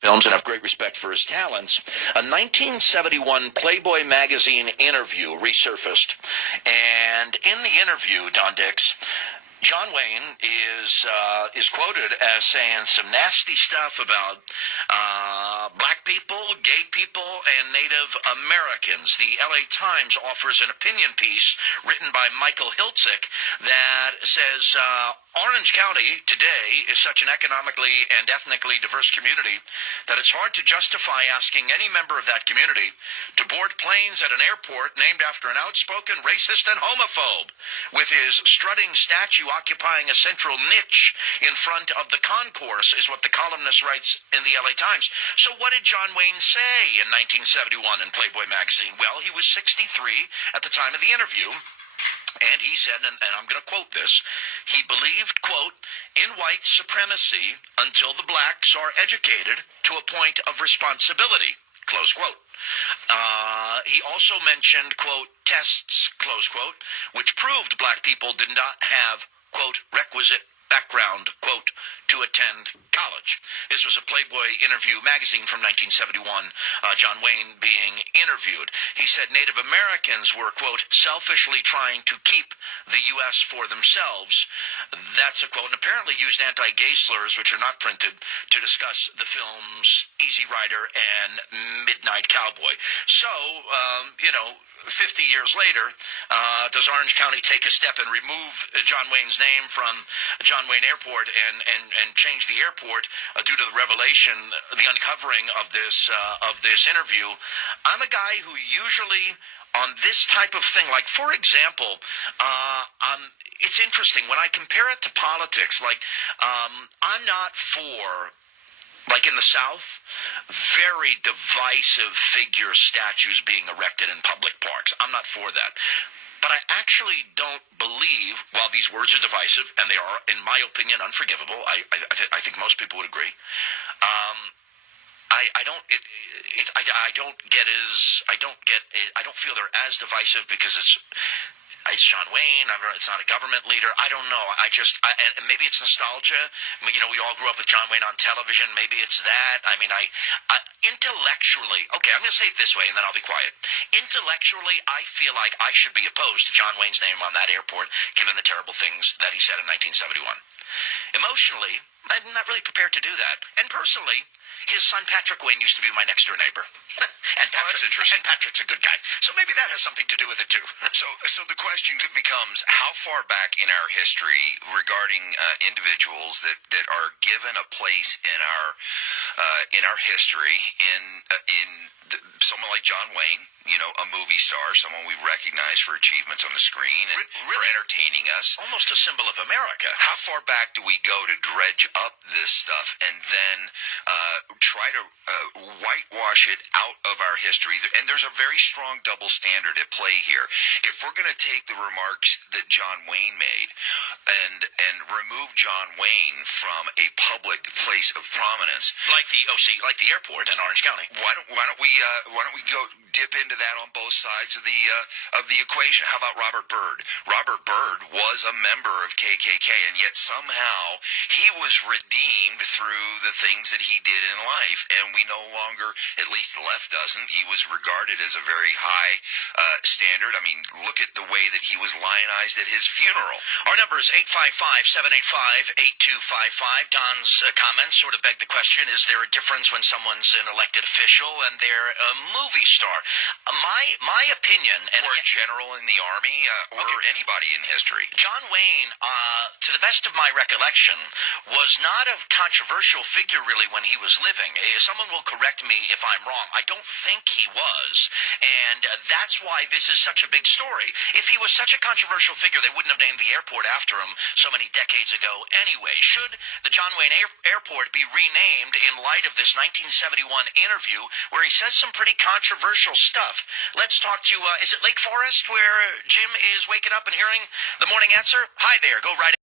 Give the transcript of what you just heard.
films and have great respect for his talents. A 1971 Playboy magazine interview resurfaced, and in the interview, Don Dix, John Wayne is quoted as saying some nasty stuff about black people, gay people, and Native Americans. The LA Times offers an opinion piece written by Michael Hiltzik that says Orange County today is such an economically and ethnically diverse community that it's hard to justify asking any member of that community to board planes at an airport named after an outspoken racist and homophobe, with his strutting statue occupying a central niche in front of the concourse, is what the columnist writes in the LA Times. So what did John Wayne say in 1971 in Playboy magazine? Well, he was 63 at the time of the interview. And he said, and I'm going to quote this, he believed, quote, in white supremacy until the blacks are educated to a point of responsibility, close quote. He also mentioned, quote, tests, close quote, which proved black people did not have, quote, requisite background, quote, to attend college. This was a Playboy interview magazine from 1971, John Wayne being interviewed. He said Native Americans were, quote, selfishly trying to keep the U.S. for themselves. That's a quote, and apparently used anti-gay slurs, which are not printed, to discuss the films Easy Rider and Midnight Cowboy. So, 50 years later, does Orange County take a step and remove John Wayne's name from John Wayne Airport and change the airport due to the revelation, the uncovering of this interview? I'm a guy who usually on this type of thing, like for example, it's interesting when I compare it to politics. Like I'm not for, like in the South, very divisive figure statues being erected in public parks. I'm not for that. But I actually don't believe, while these words are divisive, and they are, in my opinion, unforgivable, I think most people would agree, I don't feel they're as divisive because it's John Wayne. It's not a government leader. I don't know. And maybe it's nostalgia. We all grew up with John Wayne on television. Maybe it's that. I mean, intellectually, okay, I'm going to say it this way, and then I'll be quiet. Intellectually, I feel like I should be opposed to John Wayne's name on that airport, given the terrible things that he said in 1971. Emotionally, I'm not really prepared to do that. And personally, his son Patrick Wayne used to be my next door neighbor. That's interesting. And Patrick's a good guy. So maybe that has something to do with it too. So the question becomes, how far back in our history regarding individuals that are given a place in our history someone like John Wayne, a movie star, someone we recognize for achievements on the screen and really, for entertaining us. Almost a symbol of America. How far back do we go to dredge up this stuff and then try to whitewash it out of our history? And there's a very strong double standard at play here. If we're going to take the remarks that John Wayne made and remove John Wayne from a public place of prominence, like the OC, like the airport in Orange County, why don't we go dip into that on both sides of the equation? How about Robert Byrd? Robert Byrd was a member of KKK, and yet somehow he was redeemed through the things that he did in life, and we no longer, at least the left doesn't, he was regarded as a very high standard. I mean, look at the way that he was lionized at his funeral. Our number is 855-785-8255. Don's comments sort of beg the question, is there a difference when someone's an elected official and they're a movie star? My opinion, and or a general in the army, or anybody in history. John Wayne, to the best of my recollection, was not a controversial figure really when he was living. Someone will correct me if I'm wrong. I don't think he was, and that's why this is such a big story. If he was such a controversial figure, they wouldn't have named the airport after him so many decades ago anyway. Should the John Wayne Airport be renamed in light of this 1971 interview where he says some pretty controversial stuff? Let's talk to, is it Lake Forest where Jim is waking up and hearing the morning answer? Hi there, go right